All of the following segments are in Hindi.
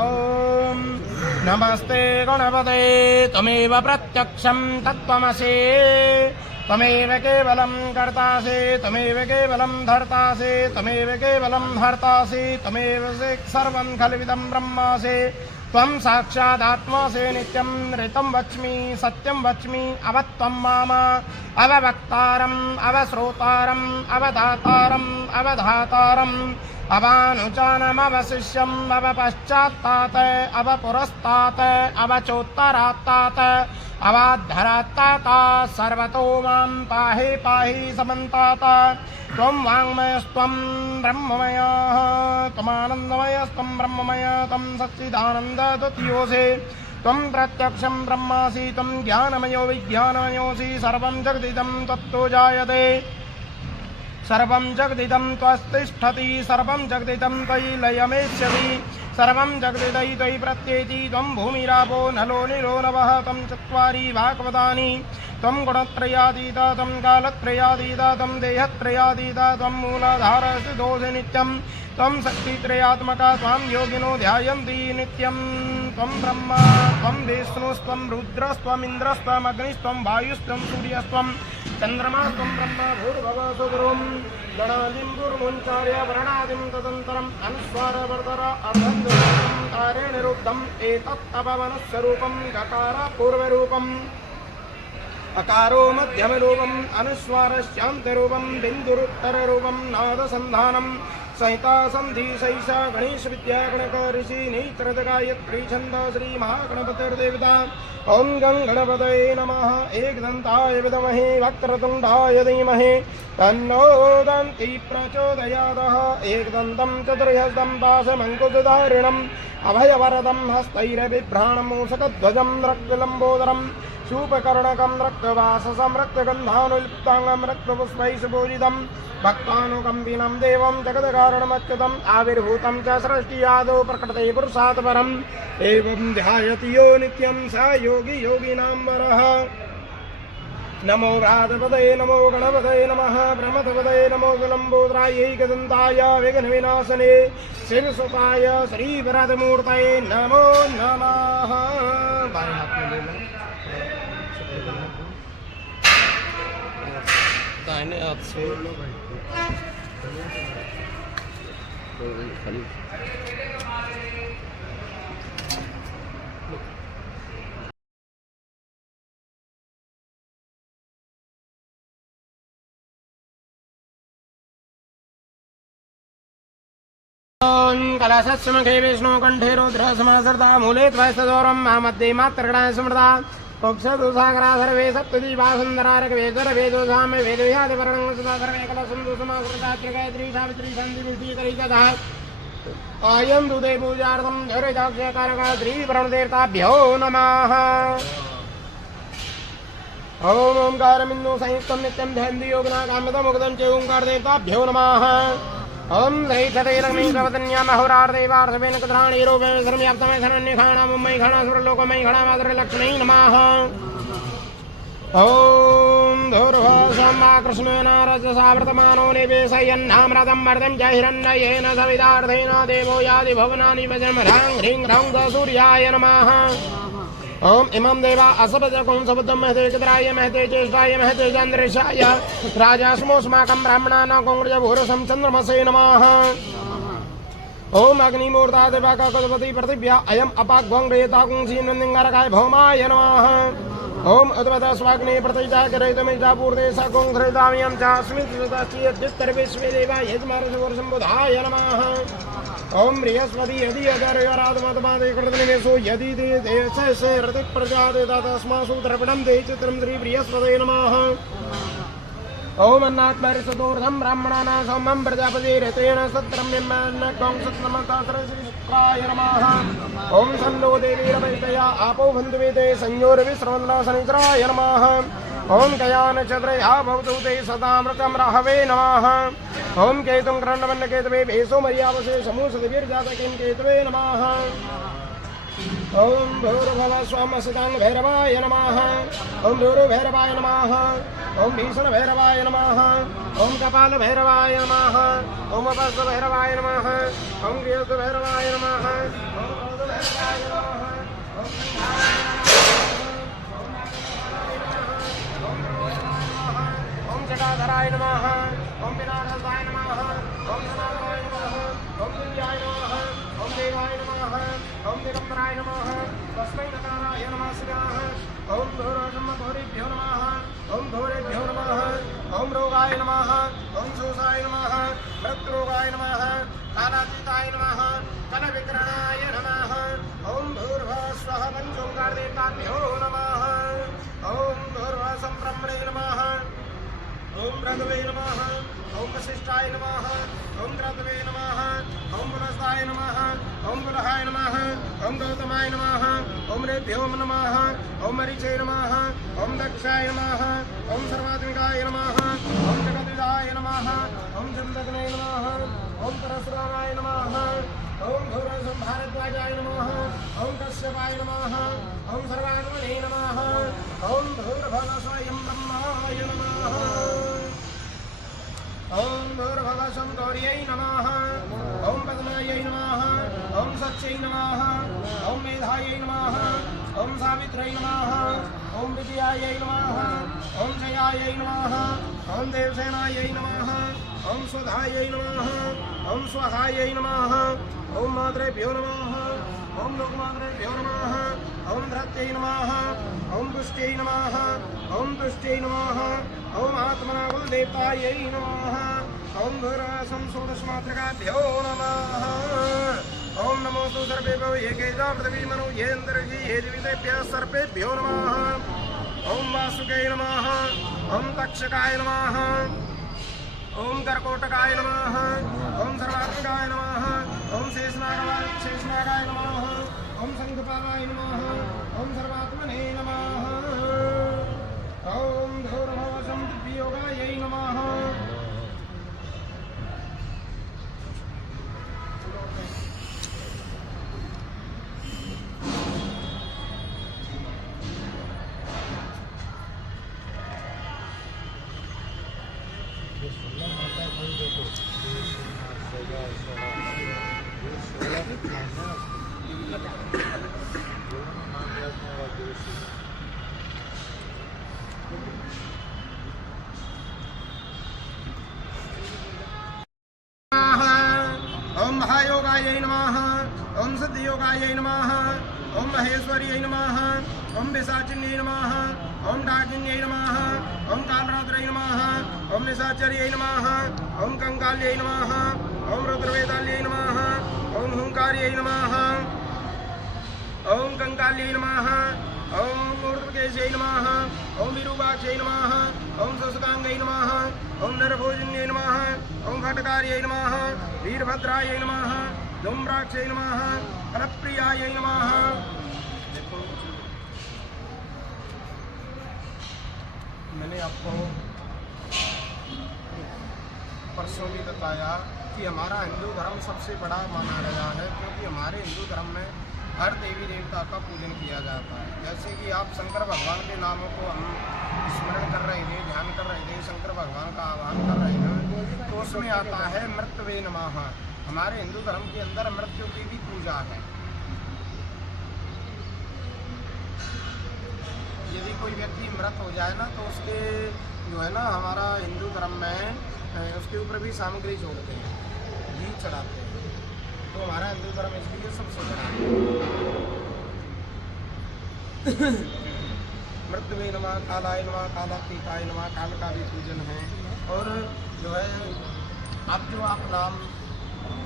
ॐ नमस्ते गणपते त्वमेव प्रत्यक्षं तत्त्वमसि त्वमेव केवलं कर्तासि त्वमेव केवलं धर्तासि त्वमेव केवलं हर्तासि त्वमेव सर्वं खल्विदं ब्रह्मासि त्वं साक्षादात्मासि नित्यं ऋतं वच्मि सत्यं वच्मि अवत्वं माम अववक्तारम् अवश्रोतारम् अवदातारम् अवधातारम् अवानुचानमवशिष्यम् अवपश्चात्तात् अवपुरस्तात् अवचोत्तरात्तात् अवाद्धरात्तात् सर्वतो मां पाहि पाहि समन्तात् त्वं वाङ्मयस्त्वं ब्रह्ममयः त्वमानन्दमयस्त्वं ब्रह्ममयः त्वं सच्चिदानन्दद्वितीयोऽसि त्वं प्रत्यक्षं ब्रह्मासि त्वं ज्ञानमयो विज्ञानमयोऽसि सर्वं जगदिदं त्वत्तो जायते सर्वं जगदिदं त्वस्तिष्ठति सर्वं जगदिदं त्वयि लयमेष्यति सर्वं जगदिदं त्वयि प्रत्येति त्वं भूमिरापो नलो निलो नवः त्वं चत्वारि वाक्पदानि त्वं गुणत्रयातीत त्वं कालत्रयातीत त्वं देहत्रयातीत त्वं मूलाधारस्थितोऽसि नित्यं त्वं शक्तित्रयात्मका त्वां योगिनो ध्यायन्ति नित्यं त्वं ब्रह्मा त्वं विष्णुस्त्वं रुद्रस्त्वमिन्द्रस्त्वम् अग्निस्त्वं वायुस्त्वं सूर्यस्त्वं चन्द्रमास्त्वं ब्रह्म भूर्भुवः सुगुरुं गणादिं गुरुमुञ्चार्य वर्णादिं तदन्तरम् अनुस्वारवर्धर अर्धन्धरूपं तारेणिरुद्धम् एतत्तपवनस्वरूपं गकार पूर्वरूपम् अकारो मध्यमरूपम् अनुस्वारश्चान्तरूपं बिन्दुरुत्तररूपं नादसन्धानं संहिता संधि सैषा गणेश विद्या गणक ऋषि नेत्रद गायत्री छंद श्री महागणपतिर्देवता ओं गं गणपतये नमः एकदन्ताय विद्महे वक्रतुण्डाय धीमहि तन्नो दन्ति प्रचोदयात् एकदन्तं चतुर्हस्तं पाशमङ्कुशधारिणम् अभयवरदं हस्तैर्बिभ्राणं मूषकध्वजं रक्तलम्बोदरं शूपकर्णकं रक्तवाससं रक्तगन्धानुलिप्ताङ्गं रक्तपुष्पैः सुपूजितं भक्तानुकम्पिनं देवं जगत्कारणमच्युतम् आविर्भूतं च सृष्टियादौ प्रकृते पुरुषात् परम् एवं ध्यायति यो नित्यं स योगी योगिनां वरः नमो व्रातपदये नमो गणपतये नमः ब्रह्मपदये नमो विलम्बोदराय एकदन्ताय विघ्नविनाशने शिवसुताय श्रीवरदमूर्तये नमो नमः। दाहिने हाथ से कलशस्मुखे विष्णु कंठे रुद्र समासृता मूले त्वस्तदोरं मध्ये मात्रगणा स्मृता पक्षदुसागरा सर्वे सप्तदीपा सुन्दरारक वेदो साम्य वेदयादिवर्णं सदा सर्वे कलशं दुसमासृता त्रिगायत्री सावित्री सन्धिविष्टिकरितः आयं दुदे पूजार्थं धैर्यदाक्षकारका श्रीप्रणदेवताभ्यो नमः। ॐ ओंकारमिन्दु संयुक्तं नित्यं ध्यान्ति योगिना कामदमुक्तं च ओंकारदेवताभ्यो नमः। ओम श्री सदैरमीकवतन्या महोरार्देवार्धवेन कद्राणि रूपेण सर्वव्याप्तमय शरण्यखाणा मुम्मयि खाणा सुरलोकमयि खाणा मातृलक्ष्मी नमः। ओम धूर्वासम्मा कृष्णेन रजसावर्तमानो निवेशयन्नामृतं मर्दं च हिरण्येन सवितार्थेन देवो यादि भुवनानि वजं ह्रां ह्रीं ह्रौं सूर्याय नमः। ओम इमं देवा असपदकं सबुद्धं महते कद्राय महते ज्येष्ठाय महते चन्द्रेशाय राजास्मोऽस्माकं ब्राह्मणानां कौर्यभूरसं चन्द्रमसे नमः। ओम अग्निमूर्ता देवाका कदपति पृथिव्या अयम् अपाग्वं रेताकुंसीनन्दिङ्गारकाय भौमाय नमः। ओम अद्वैतस्वाग्ने प्रतिजा करैतमिजा पूर्णे सकुं धृतामियं चास्मि तदाचियद्युत्तरविश्वे देवा यजमानसवर्षम्बुधाय नमः। ओम बृहस्पति यदि अदर्यराधमतमादे कृतनिमेषो यदि देशे ऋतिः प्रजाते तस्मासु द्रविणं दे चित्रं श्री बृहस्पतये नमः। ओम अन्नात्मरिषदोर्धं ब्राह्मणानां सौम्यं प्रजापति ऋतेन सत्रम्यन्नकं सत्नमतास्त्र श्री शुक्राय नमः। ओम सन्नो देवीरवैतया आपो बन्धुवेदे संयोर्विश्रवन्दना शनिचराय नमः। ओम कयान चन्द्रया भवतु ते सदामृतं राहवे नमः। ओम केतुं क्रण्डवन्न केतवे भेषो मर्यावसे समूसदिभिर्जातकिं केतवे नमः। ओम भूर्भुवः स्वं सदां भैरवाय नमः। ओम भूर्भैरवाय नमः। ओम भीषण भैरवाय नमः। ओम कपाल भैरवाय नमः। ओम अपस्त भैरवाय नमः। ओम गृहस्थ भैरवाय नमः। ओम ओम जटाधराय नमः। ओम विनाशकाय नमः। ओम सनातनाय नमः। ओम दिव्याय नमः। ओम देवाय नमः। ओम दिगंबराय नमः। तस्मै नकाराय नमः शिवाय। ओम घोरेभ्यो नमः। ओम घोरेभ्यो नमः। ओम रोगाय नमः। ओम शोषाय नमः। मृत्युरोगाय नमः। कालातीताय नमः। कलविकरणाय नमः। ओम भूर्भुवस्वः पंचोंकार देवताभ्यो नमः। ओम भूर्भुवः संब्रह्मणे नमः। ओम रघवे नमः। ओम वशिष्ठाय नमः। ओम क्रतवे नमः। ओम पुनस्ताय नमः। ओम पुलहाय नमः। ओम गौतमाय नमः। ओम रेभ्यो नमः। ओम मरीचे नमः। ओम दक्षाय नमः। ओम सर्वात्मिकाय नमः। ओम जगद्विदाय नमः। ओम जमदग्ने नमः। ओम परशुरामाय नमः। ओम भारद्वाजाय नमः। ओम कश्यपाय नमः। ओम सर्वात्मने नमः। ओम भूर्भुवः स्वयं ब्रह्माय नमः। ओम भूर्भुवः गौर्यै नमः। ओम पद्मायै नमः। ओम सच्यै नमः। ओम मेधायै नमः। ओम सावित्र्यै नमः। ओम विद्यायै नमः। ओम जयायै नमः। ओम देवसेनायै नमः। ओम स्वधायै नमः। ओम स्वाहायै नमः। ओम मातृभ्यो नमः। ओम लोकमातृभ्यो नमः। ओम धृत्यै नमः। ओम पुष्ट्यै नमः। ओम तुष्ट्यै नमः। ओम आत्मना कुलदेवतायै नमः। ओम घोरसं षोडशमातृकाभ्यो नमः। ओम नमोस्तु सर्वेभ्यो ये केजा पृथ्वी मनु ये अन्तरिक्षे ये दिवितेभ्यः सर्वेभ्यो नमः। ओम वासुके नमः। ओम तक्षकाय नमः। ओम कर्कोटकाय नमः। ओम सर्वात्मकाय नमः। ओम शेषनागाय नमः। ओम शंखपालाय नमः। ओम सर्वात्मने नमः। ओम घोरभवसं दिव्ययोगायै नमः। ओम महायोगायै नमः। ओम सिद्धियोगायै नमः। ओम महेश्वर्यै नमः। ओम पिशाचिन्यै नमः। ओम डाकिन्यै नमः। ओम कालरात्रै नमः। ओम निशाचर्यै नमः। ओम कंकाल्यै नमः। ओम रुद्रवेताल्यै नमः। ओम हुंकार्यै नमः। ओम कंकाल्यै नमः। ओम ऊर्ध्वकेशै नमः। ओम विरूपाक्षै नमः। ओम शुष्कांगै नमः। ओम नरभोजिन्यै नमः। ओम खट्कारयै नमः। वीरभद्रायै नमः। धूम्राक्षै नमः। फलप्रियायै नमः। मैंने आपको परसों भी बताया कि हमारा हिंदू धर्म सबसे बड़ा माना गया है, क्योंकि हमारे हिंदू धर्म में हर देवी देवता का पूजन किया जाता है। जैसे कि आप शंकर भगवान के नामों को हम स्मरण कर रहे थे, ध्यान कर रहे थे, शंकर भगवान का आह्वान कर रहे थे, तो उसमें आता है मृत्युवे नमः। हमारे हिंदू धर्म के अंदर मृत्यु की भी पूजा है। यदि कोई व्यक्ति मृत हो जाए ना, तो उसके जो है ना, हमारा हिंदू धर्म में उसके ऊपर भी सामग्री जोड़ते हैं, घी चढ़ाते हैं। तो हमारा हिंदू धर्म इसलिए सबसे बड़ा है। मृत्युवे नमः, कालाय नमः, कालातीताय नमः, काल का भी पूजन है। और जो है अब जो आप नाम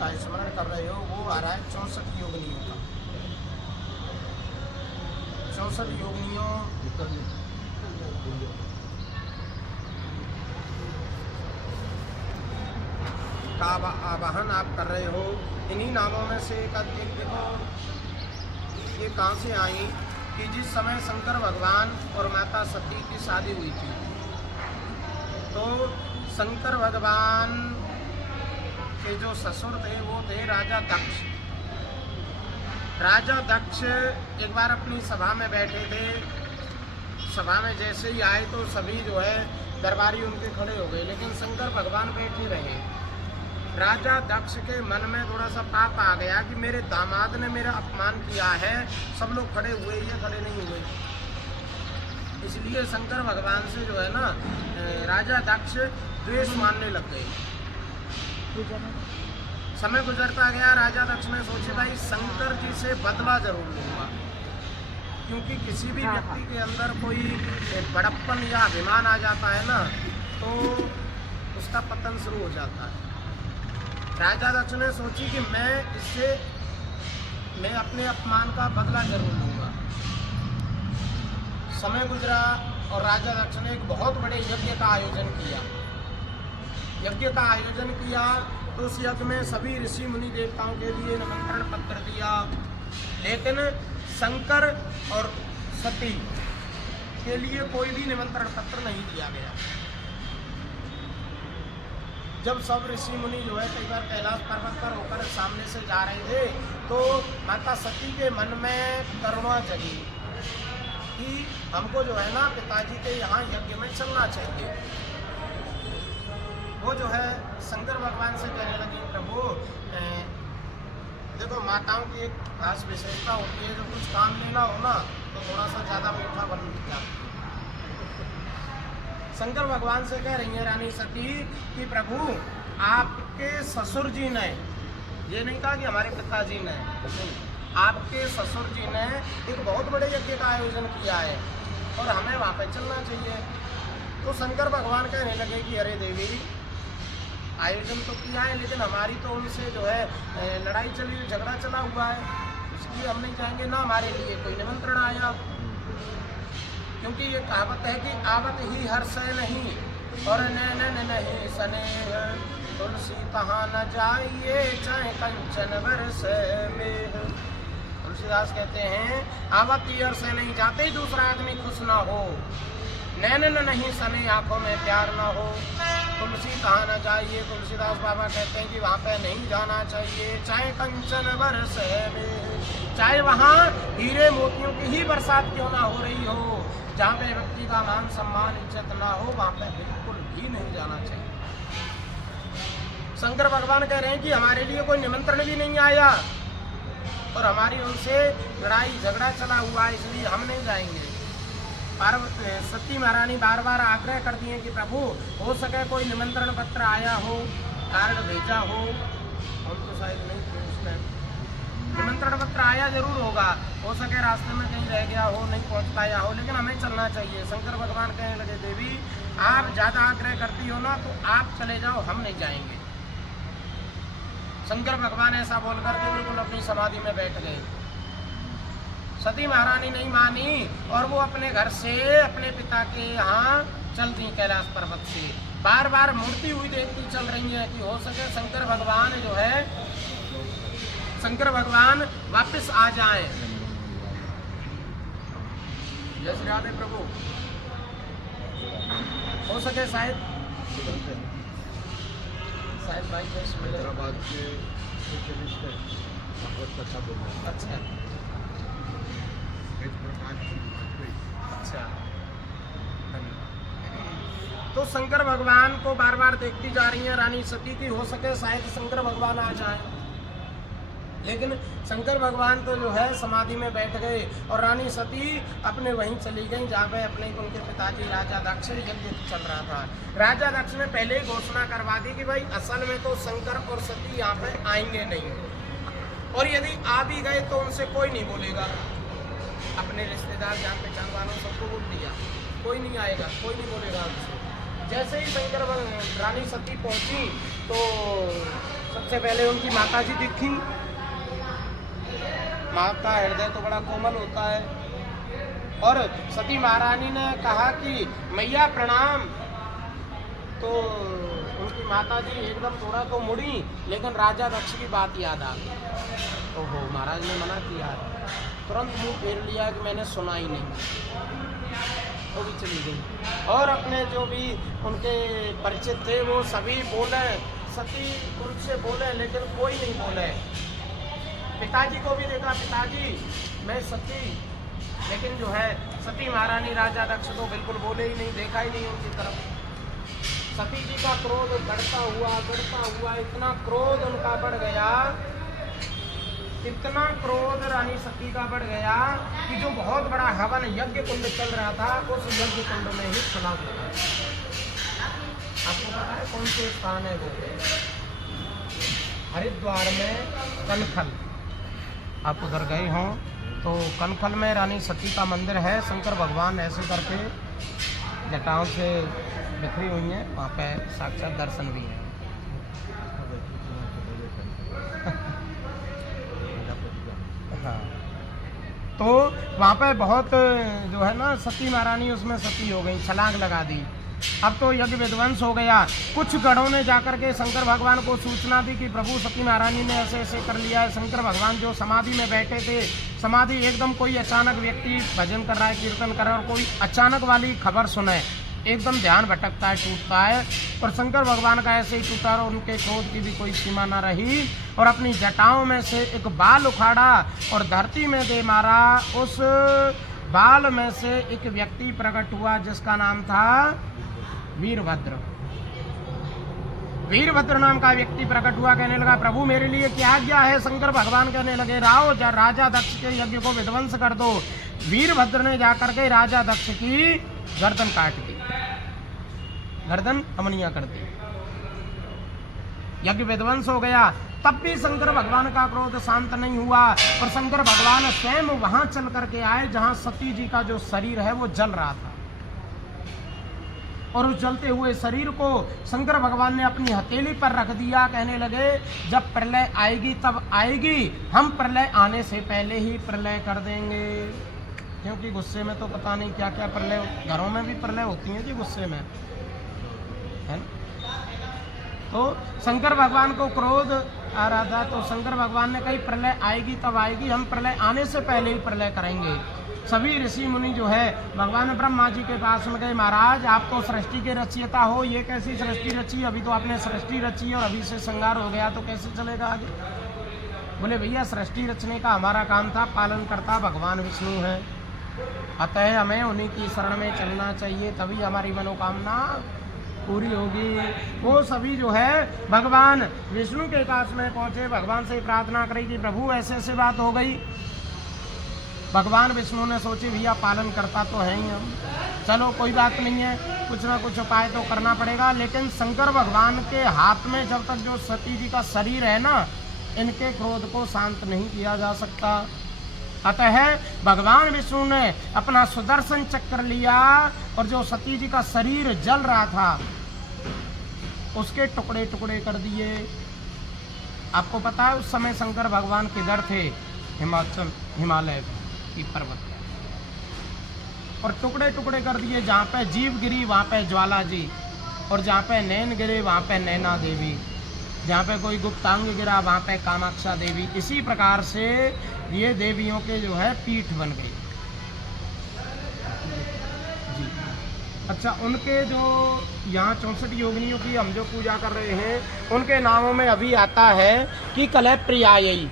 का स्मरण कर रहे हो, वो आ रहा है 64 योगिनियों का। 64 योगिनियों का आवाहन आप कर रहे हो। इन्हीं नामों में से एक देखो, ये कहाँ से आई कि जिस समय शंकर भगवान और माता सती की शादी हुई थी, तो शंकर भगवान के जो ससुर थे वो थे राजा दक्ष। राजा दक्ष एक बार अपनी सभा में बैठे थे। सभा में जैसे ही आए तो सभी जो है दरबारी उनके खड़े हो गए, लेकिन शंकर भगवान बैठे रहे। राजा दक्ष के मन में थोड़ा सा पाप आ गया कि मेरे दामाद ने मेरा अपमान किया है, सब लोग खड़े हुए, ये खड़े नहीं हुए। इसलिए शंकर भगवान से जो है ना राजा दक्ष द्वेष मानने लग गए। समय गुजरता गया, राजा दक्ष ने सोचा भाई शंकर जी से बदला जरूर लूंगा, क्योंकि किसी भी व्यक्ति के अंदर कोई बड़प्पन या अभिमान आ जाता है ना तो उसका पतन शुरू हो जाता है। राजा दक्ष ने सोची कि मैं अपने अपमान का बदला जरूर लूंगा। समय गुजरा और राजा दक्ष ने एक बहुत बड़े यज्ञ का आयोजन किया। यज्ञ का आयोजन किया तो उस यज्ञ में सभी ऋषि मुनि देवताओं के लिए निमंत्रण पत्र दिया, लेकिन शंकर और सती के लिए कोई भी निमंत्रण पत्र नहीं दिया गया। जब सब ऋषि मुनि जो है कई बार कैलाश पर्वत पर होकर सामने से जा रहे थे तो माता सती के मन में करुणा जगी कि हमको जो है ना पिताजी के यहाँ यज्ञ में चलना चाहिए। वो जो है शंकर भगवान से कहने लगी, प्रभु देखो माताओं की एक खास विशेषता होती है, जो कुछ काम लेना हो ना तो थोड़ा सा ज़्यादा मीठा बन जाता है। शंकर भगवान से कह रही है रानी सती कि प्रभु आपके ससुर जी ने, ये नहीं कहा कि हमारे पिताजी ने, आपके ससुर जी ने एक बहुत बड़े यज्ञ का आयोजन किया है और हमें वहाँ पे चलना चाहिए। तो शंकर भगवान कहने लगे कि अरे देवी, आयोजन तो किया है लेकिन हमारी तो उनसे जो है लड़ाई चली, झगड़ा चला हुआ है, इसलिए हम नहीं जाएंगे, ना हमारे लिए कोई निमंत्रण आया। क्योंकि ये कहावत है कि आवत ही हर्ष नहीं और नैनन नहीं स्नेह, तुलसी तहाँ न जाइए चाहे कंचन बरस में। तुलसीदास कहते हैं आवत ही हर्ष नहीं, जाते ही दूसरा आदमी खुश ना हो, नैनन नहीं सने आंखों में प्यार ना हो, तुलसी कहाँ न जाइए। तुलसीदास बाबा कहते हैं कि वहाँ पे नहीं जाना चाहिए, चाहे कंचन बरस में, चाहे वहाँ हीरे मोतियों की ही बरसात क्यों ना हो रही हो, जहाँ पे व्यक्ति का मान सम्मान इज्जत ना हो वहाँ पे बिल्कुल भी नहीं जाना चाहिए। शंकर भगवान कह रहे हैं कि हमारे लिए कोई निमंत्रण भी नहीं आया और हमारी उनसे लड़ाई झगड़ा चला हुआ है, इसलिए हम नहीं जाएंगे। सती महारानी बार बार आग्रह कर दिए कि प्रभु हो सके कोई निमंत्रण पत्र आया हो, कार्ड भेजा हो, हम तो शायद नहीं थे उस टाइम, निमंत्रण पत्र आया जरूर होगा, हो सके रास्ते में कहीं रह गया हो, नहीं पहुंच पाया हो, लेकिन हमें चलना चाहिए। शंकर भगवान कहने लगे देवी आप ज़्यादा आग्रह करती हो ना तो आप चले जाओ, हम नहीं जाएंगे। शंकर भगवान ऐसा बोल करके बिल्कुल अपनी समाधि में बैठ गए। सती महारानी नहीं मानी और वो अपने घर से अपने पिता के यहाँ चल दी कैलाश पर्वत से। बार बार मूर्ति हुई देखती चल रही है कि हो सके शंकर भगवान जो है, शंकर भगवान वापस आ जाएं। जय श्री राधे प्रभु। हो सके शायद भाई हैदराबाद के अच्छा अच्छा। तो शंकर भगवान को बार बार देखती जा रही है रानी सती की, हो सके शायद शंकर भगवान आ जाए, लेकिन शंकर भगवान तो जो है समाधि में बैठ गए और रानी सती अपने वहीं चली गई जहाँ पे अपने उनके पिताजी राजा दक्ष यज्ञ चल रहा था। राजा दक्ष ने पहले ही घोषणा करवा दी कि भाई असल में तो शंकर और सती यहाँ पे आएंगे नहीं, और यदि आ भी गए तो उनसे कोई नहीं बोलेगा। अपने रिश्तेदार जान पहचान वालों सबको बोल दिया, कोई नहीं आएगा, कोई नहीं बोलेगा उनसे। जैसे ही शंकर रानी सती पहुंची तो सबसे पहले उनकी माता जी दिखी। माँ का हृदय तो बड़ा कोमल होता है और सती महारानी ने कहा कि मैया प्रणाम। तो उनकी माता जी एकदम थोड़ा तो मुड़ी, लेकिन राजा दक्ष की बात याद आ गई। ओहो, महाराज ने मना किया, तुरंत मुंह फेर लिया कि मैंने सुना ही नहीं, वो भी चली गई। और अपने जो भी उनके परिचित थे वो सभी बोले, सती उनसे बोले, लेकिन कोई नहीं बोले। पिताजी को भी देखा, पिताजी मैं सती, लेकिन जो है सती महारानी राजा दक्ष तो बिल्कुल बोले ही नहीं, देखा ही नहीं उनकी तरफ। सती जी का क्रोध बढ़ता हुआ इतना क्रोध उनका बढ़ गया, इतना क्रोध रानी सती का बढ़ गया कि जो बहुत बड़ा हवन यज्ञ कुंड चल रहा था उस यज्ञ कुंड में ही छलांग लगा। आपको पता है कौन से स्थान है वो? हरिद्वार में कनखल। आप उधर गए हों तो कनखल में रानी सती का मंदिर है। शंकर भगवान ऐसे करके जटाओं से बिखरी हुई हैं, वहाँ पे साक्षात दर्शन भी है। हाँ, तो वहाँ पे बहुत जो है ना सती महारानी उसमें सती हो गई, छलांग लगा दी। अब तो यज्ञ विध्वंस हो गया। कुछ गढ़ों ने जाकर के शंकर भगवान को सूचना दी कि प्रभु सती महारानी ने ऐसे ऐसे कर लिया है। शंकर भगवान जो समाधि में बैठे थे, समाधि एकदम कोई अचानक व्यक्ति भजन कर रहा है, कीर्तन कर रहा है और कोई अचानक वाली खबर सुने, एकदम ध्यान भटकता है, टूटता है। और शंकर भगवान का ऐसे ही टूटा और उनके क्रोध की भी कोई सीमा न रही और अपनी जटाओं में से एक बाल उखाड़ा और धरती में दे मारा। उस बाल में से एक व्यक्ति प्रकट हुआ जिसका नाम था वीरभद्र। वीरभद्र नाम का व्यक्ति प्रकट हुआ, कहने लगा प्रभु मेरे लिए क्या आज्ञा है? शंकर भगवान कहने लगे राजा दक्ष के यज्ञ को विध्वंस कर दो। वीरभद्र ने जाकर के राजा दक्ष की गर्दन काट दी, गर्दन अमनिया कर दी, यज्ञ विध्वंस हो गया। तब भी शंकर भगवान का क्रोध शांत नहीं हुआ और शंकर भगवान स्वयं वहां चल करके आए जहां सती जी का जो शरीर है वो जल रहा था। और उस जलते हुए शरीर को शंकर भगवान ने अपनी हथेली पर रख दिया। कहने लगे जब प्रलय आएगी तब आएगी, हम प्रलय आने से पहले ही प्रलय कर देंगे। क्योंकि गुस्से में तो पता नहीं क्या क्या प्रलय, घरों में भी प्रलय होती हैं जी गुस्से में, है ना। तो शंकर भगवान को क्रोध आ रहा था तो शंकर भगवान ने कही प्रलय आएगी तब आएगी, हम प्रलय आने से पहले ही प्रलय करेंगे। सभी ऋषि मुनि जो है भगवान ब्रह्मा जी के पास में गए, महाराज आप तो सृष्टि के रचयिता हो, ये कैसी सृष्टि रची? अभी तो आपने सृष्टि रची और अभी से श्रृंगार हो गया, तो कैसे चलेगा आगे? बोले भैया सृष्टि रचने का हमारा काम था, पालन करता भगवान विष्णु है, अतः हमें उन्हीं की शरण में चलना चाहिए, तभी हमारी मनोकामना पूरी होगी। वो सभी जो है भगवान विष्णु के पास में पहुंचे, भगवान से प्रार्थना करी कि प्रभु ऐसे ऐसे बात हो गई। भगवान विष्णु ने सोची भैया पालन करता तो है ही हम, चलो कोई बात नहीं है, कुछ ना कुछ उपाय तो करना पड़ेगा। लेकिन शंकर भगवान के हाथ में जब तक जो सती जी का शरीर है ना, इनके क्रोध को शांत नहीं किया जा सकता। अतः भगवान विष्णु ने अपना सुदर्शन चक्र लिया और जो सती जी का शरीर जल रहा था उसके टुकड़े टुकड़े कर दिए। आपको पता है उस समय शंकर भगवान किधर थे? हिमालय की पर्वत पर, और टुकड़े टुकड़े कर दिए। जहाँ पे जीव गिरी वहाँ पे ज्वाला जी, और जहाँ पे नैन गिरे वहाँ पे नैना देवी, जहाँ पे कोई गुप्तांग गिरा वहाँ पे कामाक्षा देवी। इसी प्रकार से ये देवियों के जो है पीठ बन गई जी। अच्छा, उनके जो यहाँ 64 योगिनियों की हम जो पूजा कर रहे हैं उनके नामों में अभी आता है कि कलह प्रियायी।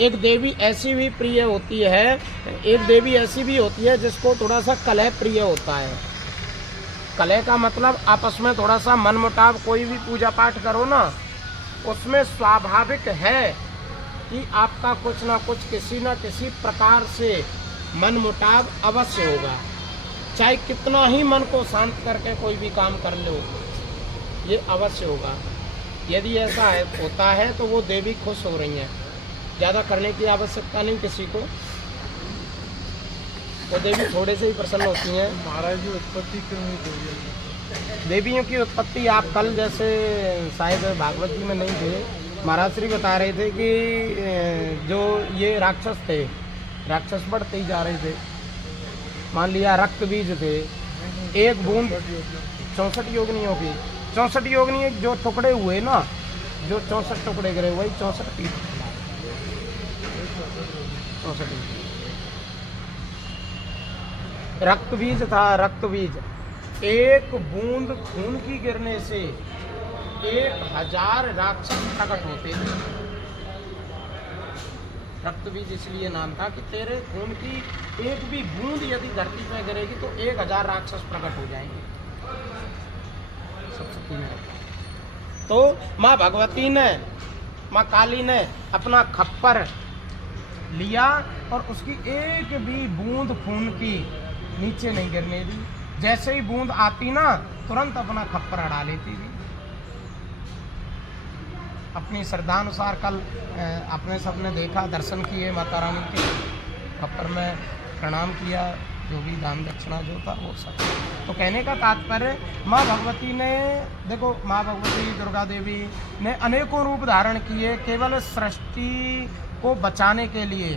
एक देवी ऐसी भी प्रिय होती है, एक देवी ऐसी भी होती है जिसको थोड़ा सा कलह प्रिय होता है। कलह का मतलब आपस में थोड़ा सा मनमुटाव। कोई भी पूजा पाठ करो ना, उसमें स्वाभाविक है कि आपका कुछ ना कुछ किसी न किसी प्रकार से मनमुटाव अवश्य होगा। चाहे कितना ही मन को शांत करके कोई भी काम कर लो, ये अवश्य होगा। यदि ऐसा है होता है तो वो देवी खुश हो रही हैं, ज़्यादा करने की आवश्यकता नहीं किसी को, वो देवी थोड़े से ही प्रसन्न होती हैं। महाराज जी उत्पत्ति क्यों हुई देवी? देवियों की उत्पत्ति आप कल जैसे शायद भागवत जी में नहीं थे, महाराज श्री बता रहे थे कि जो ये राक्षस थे, राक्षस बढ़ते ही जा रहे थे। मान लिया रक्त बीज थे, एक बूंद 64 योगिनियों की, 64 योगिनी जो टुकड़े हुए ना, जो 64 टुकड़े गिरे वही 64 पीठ, 64 रक्त बीज था। रक्त बीज, एक बूंद खून की गिरने से 1000 राक्षस प्रकट होते थे। रक्त बीज इसलिए नाम था कि तेरे खून की एक भी बूंद यदि धरती पर गिरेगी तो 1000 राक्षस प्रकट हो जाएंगे। सबसे भगवती ने। तो माँ भगवती ने, माँ काली ने अपना खप्पर लिया और उसकी एक भी बूंद खून की नीचे नहीं गिरने दी। जैसे ही बूंद आती ना, तुरंत अपना खप्पर अड़ा लेती थी। अपनी श्रद्धानुसार कल अपने सबने देखा, दर्शन किए माता रानी के, खप्पर में प्रणाम किया, जो भी दान दक्षिणा जो था वो सब। तो कहने का तात्पर्य, माँ भगवती ने, देखो माँ भगवती दुर्गा देवी ने अनेकों रूप धारण किए केवल सृष्टि को बचाने के लिए,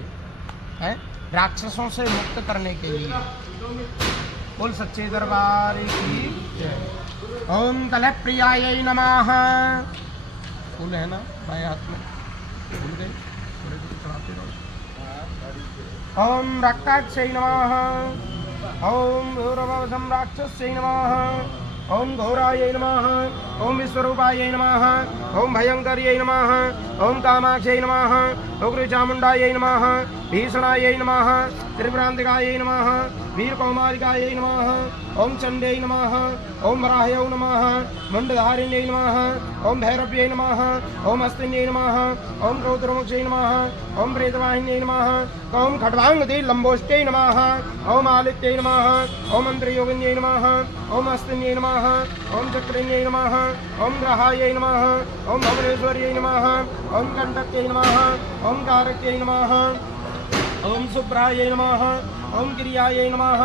है राक्षसों से मुक्त करने के लिए। बोल सच्चे दरबार की जय। ओम कलह प्रियाय नमः। फूल है ना बाएं हाथ में, भूल गए, थोड़े दूर चढ़ाते रहो। ओम रक्ताक्षय नमः। ओम गौरवसं राक्षस्यै नमः। ओम घोराय नमः। ओम विश्वरूपाय नमः। ओम भयंकर्यै नमः। ओम कामाक्षय नमः। उग्रचामुण्डायै नमः। भीषणायै नमः। त्रिभ्रांतिकायै नमः। वीरकौमारिकायै नमः। ओम चण्डै नमः। ओम वराह्यै नमः। मुण्डधारिण्यै नमः। ओम भैरव्यै नमः। ओम हस्तिन्यै नमः। ओम रौद्रमुख्यै नमः। ओम प्रेतवाहिन्यै नमः। ओम खड्वाङ्गदी लम्बोष्टै नमः। ओम आदित्यै नमः। ओम मन्त्रयोगिन्यै नमः। ओम हस्तिन्यै नमः। ओम चक्रिण्यै नमः। ओम ग्रहायै नमः। ओम भुवनेश्वर्यै नमः। ओम कण्टक्यै नमः। ओम कारक्यै नमः। ओम शुभ्रायै नमः। ओम गिरियायै नमः।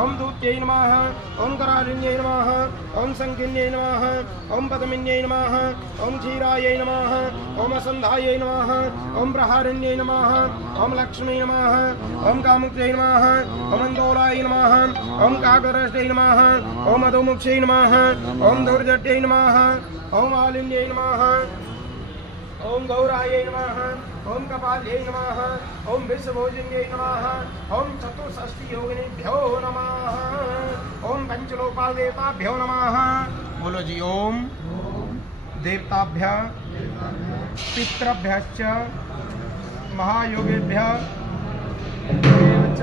ओम दूत्यै नमः। ओम करारिण्यै नमः। ओम संकिन्यै नमः। ओम पद्मिन्यै नमः। ओम क्षीरायै नमः। ओम असन्धायै नमः। ओम प्रहारिण्यै नमः। ओम लक्ष्मी नमः। ओम कामुक्त्यै नमः। ओम अन्दोलाय नमः। ओम काकरष्टै नमः। ओम अधोमुक्षै नमः। ओम दुर्जट्यै नमः। ओम आलिन्यै नमः। ओम गौरायै नमः। ओम कपाल्यै नमः। ओम विश्वभोजिन्यै नमः। ओम चतुष्षष्टियोगिनीभ्यो नमः। ओम पंचलोकपाल देवताभ्यो नमः। बोलो जी ओम देवताभ्यः पितृभ्यश्च महायोगिभ्यः एव च